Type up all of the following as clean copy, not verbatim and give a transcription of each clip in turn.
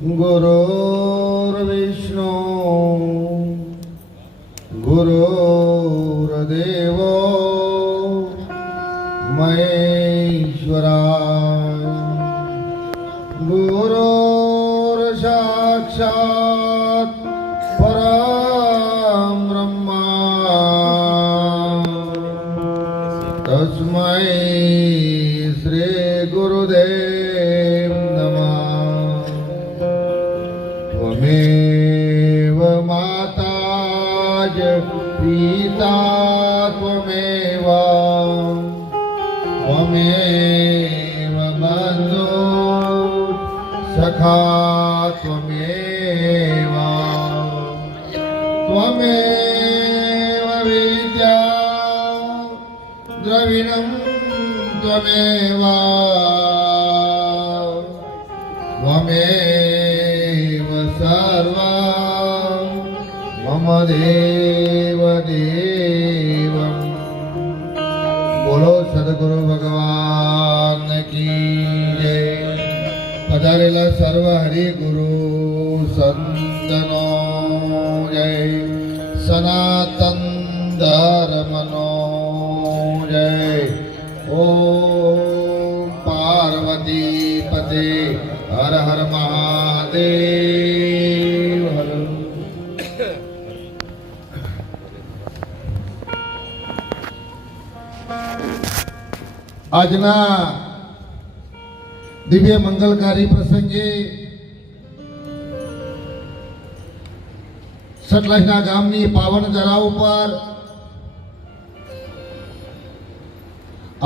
गुरुर्विष्णु गुरुर्देवो महेश्वराय गुरुर्साक्षात् परं ब्रह्मा तस्मै श्री गुरुदेव नमः। त्वमेव माता च पिता त्वमेव त्वमेव बन्धु सखा त्वमेव त्वमेव विद्या द्रविणं त्वमेव त्वमेव सर्वं मम देव देवं। बोलो सद्गुरु भगवान की जय। पधारेला सर्व हरि गुरु संतनो जय। सनातन धर्मनो जय। ओम पार्वती पते हर हर महादेव हर। આજના દિવ્ય મંગલકારી પ્રસંગે સતલજના ગામની પાવન જરા ઉપર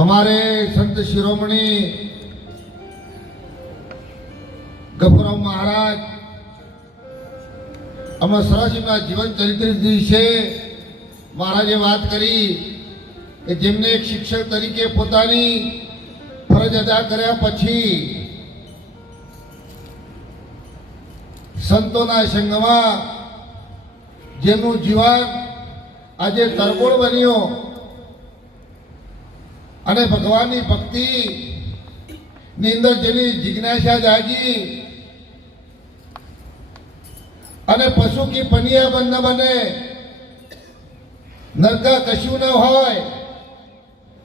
અમારે સંત શિરોમણી ગફુરામ મહારાજ અમારા સરસના જીવન ચરિત્ર વિશે મહારાજે વાત કરી કે જેમને એક શિક્ષક તરીકે પોતાની ફરજ અદા કર્યા પછી સંતોના સંગમાં જેમનું જીવન આજે તરબોળ બન્યો અને ભગવાનની ભક્તિની અંદર જેની જિજ્ઞાસા જાગી અને પશુ કી પનિયા બંધ ન બને, નરકા કશું ન હોય,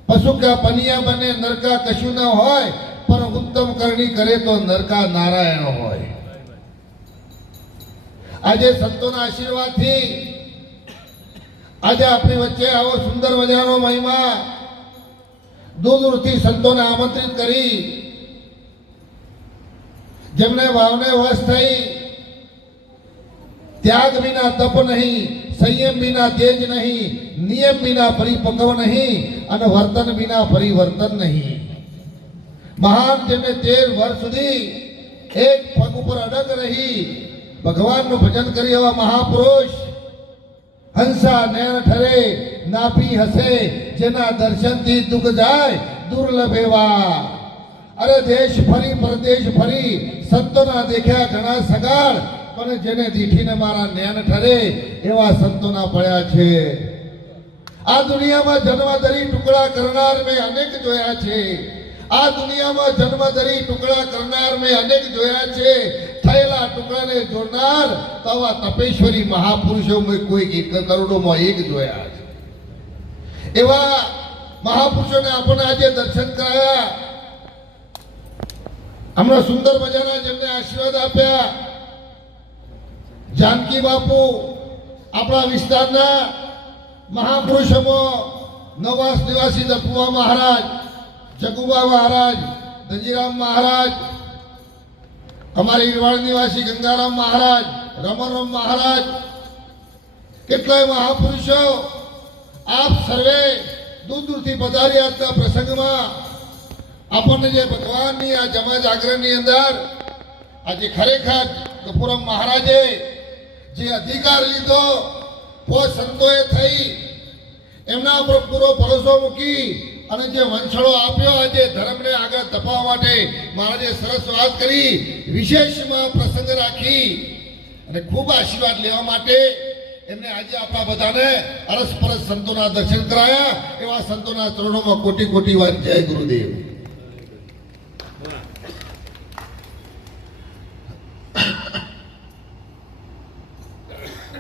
पशु का पनिया बने नरका कशु न होय, पर उत्तम करनी करे तो नरका नारायण होय। आजे संतोना आशीर्वाद थी आज अपनी वच्चे आवो सुंदर मजानो महिमा दूर दूर थी संतोने आमंत्रित करी जेमने भावने वश थई त्याग बिना तप नहीं, संयम बिना तेज नहीं, नियम बिना परिपक्व नहीं और वर्तन बिना परिवर्तन नहीं। महान जेने 13 वर्ष सुधी एक पग पर अडग रही भगवान नु भजन करी एवा महापुरुष हंसा नयन ठरे नापी हसे जेना दर्शन थी दुख जाय दुर्लभ एवा। अरे देश फरी परदेश फरी संतोना देख्या घणा सगाळ पण जेने दीठीने मारा नयन ठरे एवा संतोना पड्या छे। आ दुनिया में जन्म धरी टुकड़ा करनार में अनेक जोया छे। आ दुनिया में जन्म धरी टुकड़ा करनार में अनेक जोया छे। थयेला टुकड़ा ने जोड़नार तवा तपेश्वरी महापुरुषों में कोई करोड़ों में एक जोया छे। एवा महापुरुषों ने आपने आज दर्शन कराया। हमने सुंदर मजाना जेमने आशीर्वाद आप्या जानकी बापू अपना विस्तारना महापुरुषों नवास निवासी दपुआ महाराज, जगुबा महाराज, दंजीराम महाराज, हमारे इरवाड़ निवासी गंगाराम महाराज, रमणराम महाराज, કેટલાય મહાપુરુષો આપ સર્વે દૂર દૂરથી પધારી આજના પ્રસંગમાં આપણને જે ભગવાનની આ જમા જાગરણની અંદર આજે ખરેખર ગફુરામ મહારાજે જે અધિકાર લીધો वो संतोए थई एमना पर पूरो भरोसा मूकी અને જે વંશળો આપ્યો આજે ધર્મને આગળ ધપાવવા માટે મહારાજે સરસ વાત કરી વિશેષમાં પ્રસંગ રાખી અને ખૂબ આશીર્વાદ લેવા માટે એમને આજે આપણા બધાને અરસપરસ સંતોના દર્શન કરાયા એવા સંતોના ચરણોમાં કોટી કોટી વાર જય ગુરુદેવ।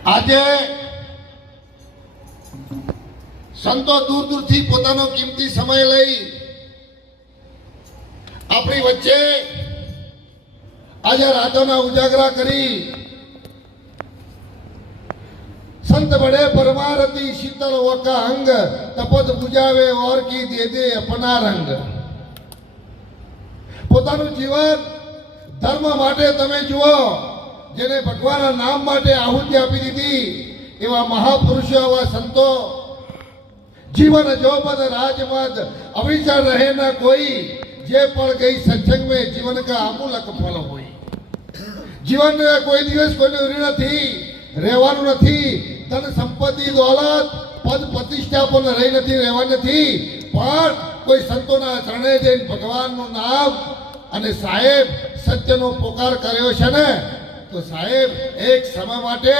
આજે સંતો દૂર દૂરથી પોતાનો કિંમતી સમય લઈ આપણી વચ્ચે આજે રાતોના ઉજાગરા કરી संत बड़े परमारती शीतल वका अंग तपत बुझावे और की दे दे अपना रंग પોતાનું જીવન ધર્મ માટે તમે જુઓ જેને ભગવાનના નામ માટે આહુતિ આપી દીધી એવા મહાપુરુષો એવા સંતો जीवन जो पद राजमद अविचर रहे न कोई जे पड़ गई सत्संग में जीवन का अमूलक फल हुई जीवन में कोई दिवस कोई ऋण थी રહેવાનું નથી ધન સંપત્તિ દોલત પદ પ્રતિષ્ઠા પણ રહી નથી રહેવા નથી પણ કોઈ સંતોના ચરણે જઈને ભગવાનનું નામ અને સાહેબ સત્યનો પોકાર કર્યો છે ને તો સાહેબ એક સમય માટે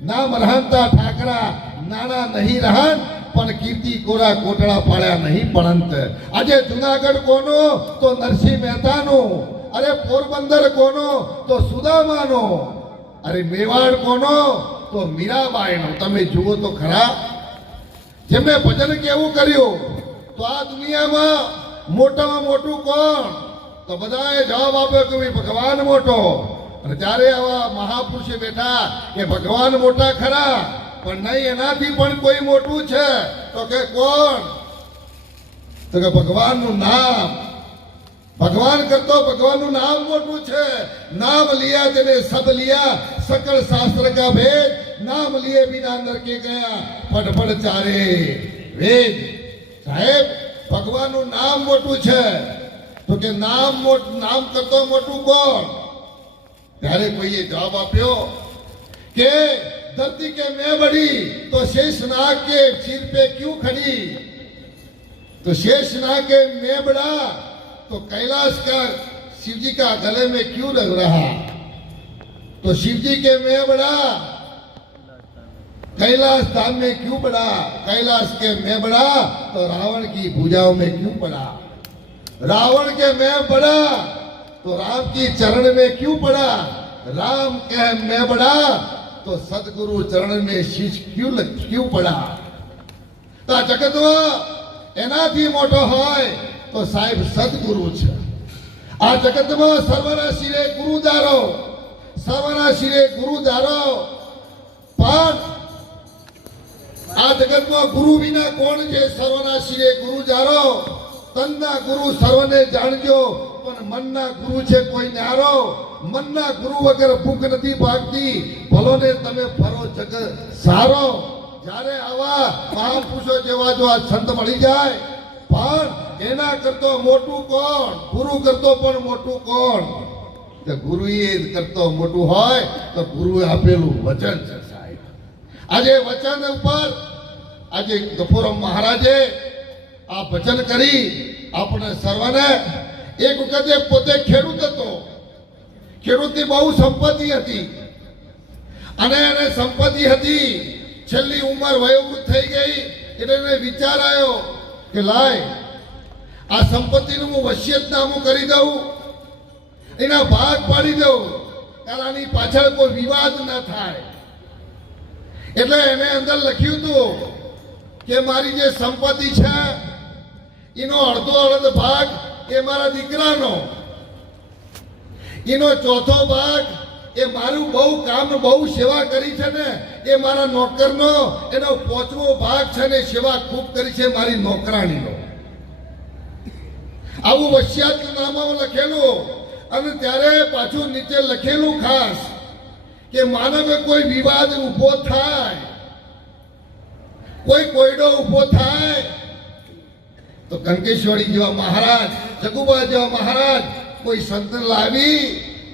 નામ રહનતા ઠાકરા નાના નહીં રહન પણ કીર્તિ કોરા કોટડા પાડ્યા નહીં પણંત આજે જુનાગઢ કોનો તો નરસિંહ મહેતાનો અરે પોરબંદર કોનો તો સુદામાનો અરે મેવાડ કોનો તો મીરાબાઈનો તમે જુઓ તો ખરા જેમને ભજન કેવું કર્યું તો આ દુનિયામાં મોટામાં મોટું કોણ તો બધાએ જવાબ આપ્યો કે ભાઈ ભગવાન મોટો અને ત્યારે આવા મહાપુરુષે બેઠા કે ભગવાન મોટા ખરા પણ નહીં એનાથી પણ કોઈ મોટું છે તો કે કોણ તો કે ભગવાનનું નામ भगवान करतो भगवान नु नाम मोटू छे नाम लिया जने सब लिया सकल शास्त्र का भेद नाम लिए बिना अंदर के गया फटफट चारे वेद साहेब भगवान नु नाम मोटू छे तो के नाम करतो मोटू कोण त्यारे कोई जवाब आप्यो के धरती के मैं बड़ी तो शेषनाग के सिर पे क्यों खड़ी तो शेषनाग के मैं बड़ा तो कैलाश का शिव जी का गले में क्यों लग रहा तो शिव जी के मैं बड़ा कैलाश धाम में क्यों पड़ा कैलाश के मैं बड़ा तो रावण की भुजाओं में क्यों पड़ा रावण के मैं बड़ा तो राम की चरण में क्यों पड़ा राम के मैं बड़ा तो सदगुरु चरण में शीश क्यों पड़ा तो जगत एनाथी मोटो होय तो साहेब सदगुरु છે આ જગતમાં સર્વના શિરે ગુરુદારો સર્વના શિરે ગુરુદારો પણ આ જગતમાં ગુરુ વિના કોણ છે સર્વના શિરે ગુરુદારો તનના ગુરુ સર્વને જાણજો પણ મનના ગુરુ છે કોઈ ન્યારો મનના ગુરુ વગર ભૂખ નથી ભાગતી ભલોને તમે ફરો જગત સારો જ્યારે આવા મહાપુરુષો જેવા જો આ સંત મળી જાય પણ એના કરતો મોટું કોણ ગુરુ કરતો પણ મોટું કોણ તો ગુરુ એ કરતો મોટું હોય તો ગુરુએ આપેલું વચન છે સાહેબ આજે વચન ઉપર આજે ગફુરામ મહારાજે આ વચન કરી આપણે સર્વને એક વખતે પોતે ખેડૂત હતો ખેડૂતની બહુ સંપત્તિ હતી અને એને સંપત્તિ હતી છેલ્લી ઉંમર વયોવૃદ્ધ થઈ ગઈ એટલે એને વિચાર આવ્યો કે લાય આ સંપત્તિનું હું વસિયતનામું કરી દઉં એના ભાગ પાડી દઉં કારણ આની પાછળ કોઈ વિવાદ ન થાય એટલે એને અંદર લખ્યું હતું કે મારી જે સંપત્તિ છે એનો અડધો અડધ ભાગ એ મારા દીકરાનો એનો ચોથો ભાગ એ મારું બહુ કામ બહુ સેવા કરી છે ને એ મારા નોકરનો એનો પાંચમો ભાગ છે ને સેવા ખૂબ કરી છે મારી નોકરાણીનો આવું વસિયતનામામાં લખેલું અને ત્યારે પાછું નીચે લખેલું ખાસ કે માનવે કોઈ વિવાદ ઊભો થાય કોઈ કોયડો ઊભો થાય તો કંકેશ્વરી જેવા મહારાજ જગુબા જેવા મહારાજ કોઈ સંત લાવી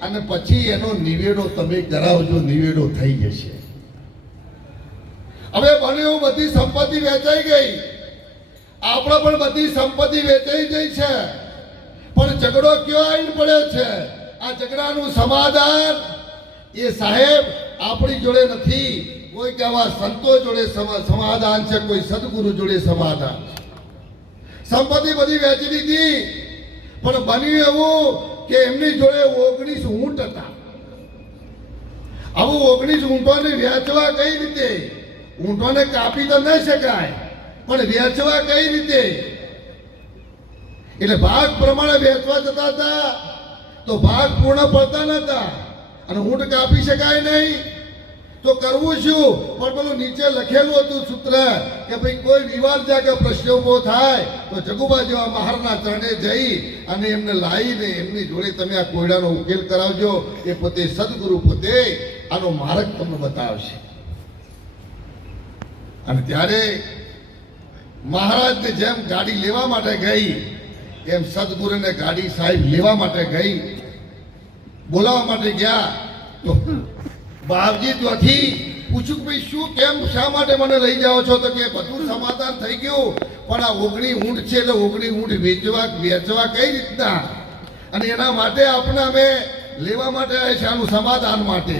અને પછી એનો નિવેડો તમે કરાવજો નિવેડો થઈ જશે હવે બન્યું બધી સંપત્તિ વેચાઈ ગઈ આપણે પણ બધી સંપત્તિ વેચાઈ ગઈ છે પણ ઝઘડો ક્યાં આવીને પડ્યો છે આ ઝઘડાનું સમાધાન એ સાહેબ આપણી જોડે નથી કોઈ કેવા સંતો જોડે સમાધાન છે કોઈ સદગુરુ જોડે સમાધાન સંપત્તિ બધી વેચી દીધી પણ બન્યું એવું કે એમની જોડે 19 ઊંટ હતા આવું 19 ઊંટોને વેચવા કઈ રીતે? ઊંટોને કાપી તો ન શકાય, પણ વેચવા કઈ રીતે? એટલે ભાગ પ્રમાણે વેચવા જતા હતા તો ભાગ પૂર્ણ પડતા નતા, અને ઊંટ કાપી શકાય નહીં તો કરવું શું? પણ પેલું નીચે લખેલું હતું સૂત્ર કે ભાઈ કોઈ વિવાદ જાય કે પ્રશ્ન ઉભો થાય તો જગુબા જેવા મહારના ચરણે જઈ અને એમને લાવીને એમની જોડે તમે આ કોયડાનો ઉકેલ કરાવજો. એ પોતે સદગુરુ પોતે આનો માર્ગ તમને બતાવશે. અને ત્યારે મહારાજને જેમ ગાડી લેવા માટે ગઈ એમ સદગુરુને ગાડી સાહેબ લેવા માટે ગઈ, બોલાવવા માટે ગયા તો બાપજી ત્યાંથી પૂછ્યું કે ભાઈ શું, કેમ, શા માટે મને લઈ જાઓ છો? તો કે બધું સમાધાન થઈ ગયું, પણ આ 19 ઊંટ છે એટલે 19 ઊંટ વેચવા કઈ રીતના? અને એના માટે આપણે અમે લેવા માટે આવ્યા છે, આનું સમાધાન માટે.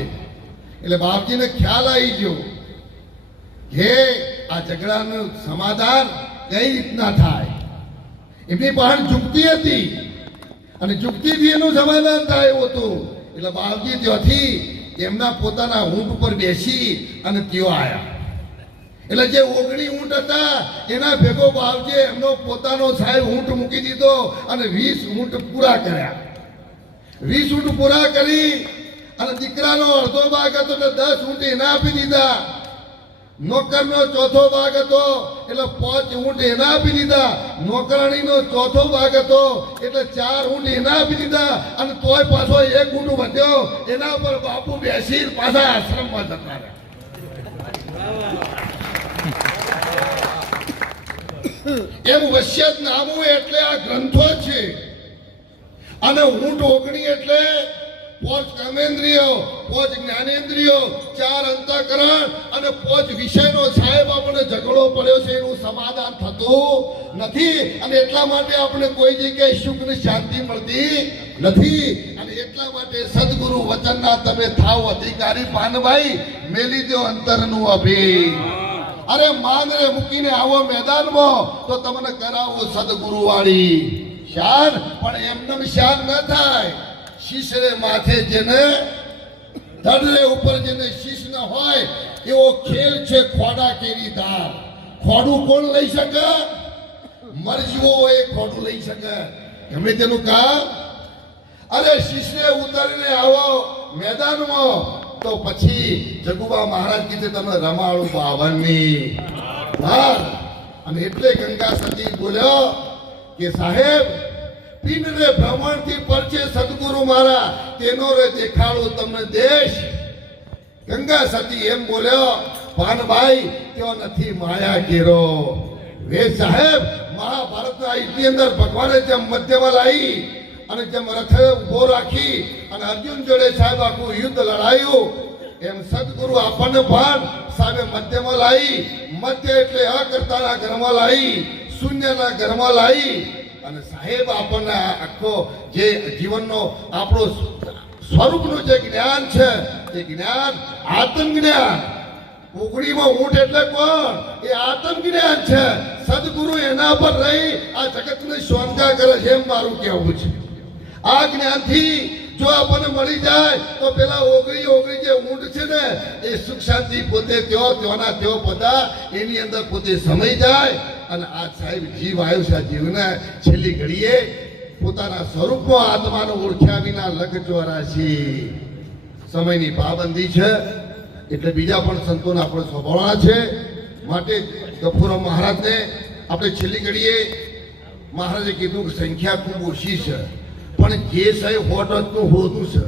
એટલે બાપજીને ખ્યાલ આવી ગયો કે આ ઝઘડાનું સમાધાન કઈ રીતના થાય. એમની પાસે જુક્તિ હતી અને જુક્તિથી એનું સમાધાન થાય એવું હતું. એટલે બાપજી ત્યાંથી એમના પોતાના ઊંટ ઉપર બેસી અને ત્યો આવ્યા. એટલે જે 19 ઊંટ હતા એના ભેગો બાપજી એમનો પોતાનો સાહેબ ઊંટ મૂકી દીધો અને 20 ઊંટ પૂરા કર્યા. 20 ઊંટ પૂરા કરી અને દીકરાનો અડધો ભાગ હતો એટલે 10 ઊંટ એના આપી દીધા. નોકરનો ચોથો ભાગ હતો એટલે 5 ઊંટ એના આપી દીધા. નોકરાણીનો ચોથો ભાગ હતો એટલે 4 ઊંટ એના આપી દીધા. અને તોય પાછો 1 ઊંટ વધ્યો, એના પર બાપુ બેસી પાછા આશ્રમમાં જતા રહ્યા. એમ વસિયતનામું એટલે આ ગ્રંથો છે. અને ઊંટ 19 એટલે 5 કર્મેન્દ્રિયો, 5 જ્ઞાનેન્દ્રિયો, 4 અંતઃકરણ અને 5 વિષયનો સાહેબ આપણે ઝઘડો પડ્યો છે, એનું સમાધાન થતું નથી. અને એટલા માટે આપણે કોઈ જગ્યાએ સુખ ને શાંતિ મળતી નથી. અને એટલા માટે સદગુરુ વચનના તમે થાવ અધિકારી. પાનભાઈ મેલી દો અંતરનું અભી. અરે માંગરે મૂકીને આવો મેદાનમાં તો તમને કરાવો સદગુરુ વાળી શાન. પણ એમનેમ શાન ન થાય. શીશરે માથે જેને ધડરે ઉપર જેને શીશ ન હોય એવો ખેલ છે ખોડા કેરી ધાર. ખોડું કોણ લઈ શકે? મરજીવો એ ખોડું લઈ શકે, ગમે તેનું કામ. અરે શીશરે ઉતારીને આવો મેદાનમાં તો પછી જગુબા મહારાજ કીધે તમે રમાડું બાવનની ધાર. અને એટલે ગંગા સતી બોલ્યો કે સાહેબ પિંડને ભ્રમણથી પરચે સદગુરુ મારા, તેનો રે દેખાડું તમને દેશ. ગંગા સતી એમ બોલ્યો પાનભાઈ તેઓ નથી માયા કેરો. વે સાહેબ મહાભારતના યુદ્ધની અંદર ભગવાને જેમ મધ્યમાં લાવી અને જેમ રથ ઉભો રાખી અને અર્જુન જોડે સાહેબ આખું યુદ્ધ લડાયું, એમ સદગુરુ આપણને પણ સાહેબે મધ્યમાં લાવી. મધ્ય એટલે અકર્તાના ઘરમાં લાવી, શૂન્યના ઘરમાં લાવી. અને સાહેબ આપણને આખો જે જીવનનો આપણો સ્વરૂપનું જે જ્ઞાન છે એ જ્ઞાન આત્મજ્ઞાન. 19માં ઊંટ એટલે કોણ? એ આત્મજ્ઞાન છે. સદગુરુ એના પર રહી આ જગતને શોધકા કરે છે, એમ મારું કહેવું છે. આ જ્ઞાનથી જો આપણને મળી જાય તો પેલા 19 જે ઊંટ છે ને એ સુખ શાંતિ પોતે ત્યોના ત્યો બધા એની અંદર પોતે સમય જાય. અને આ સાહેબ જીવ આવ્યો છે, આ જીવને છેલ્લી ઘડીએ પોતાના સ્વરૂપમાં આત્માનો ઓળખ્યા વિના લખ 84 સમયની પાબંદી છે. એટલે બીજા પણ સંતોને આપણે સ્વભાવના છે. માટે ગફુરામ મહારાજને આપણે છેલ્લી ઘડીએ મહારાજે કીધું કે સંખ્યા ખૂબ ઓછી છે, પણ જે સાહેબ 100 ટનનું હોનું છે.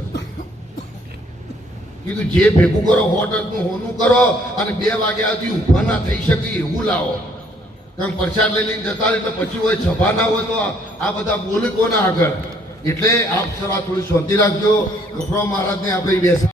કીધું જે ભેગું કરો 100 ટનનું હોનું કરો અને 2 વાગ્યા સુધી ઊભા ના થઈ શકે એવું લાવો. કારણ પ્રસાદ લઈ લઈને જતા એટલે પછી હોય સભા ના હોય તો આ બધા બોલે કોના આગળ. એટલે આપ સર થોડી શાંતિ રાખજો. ગફુરામ મહારાજને આપણે બેસા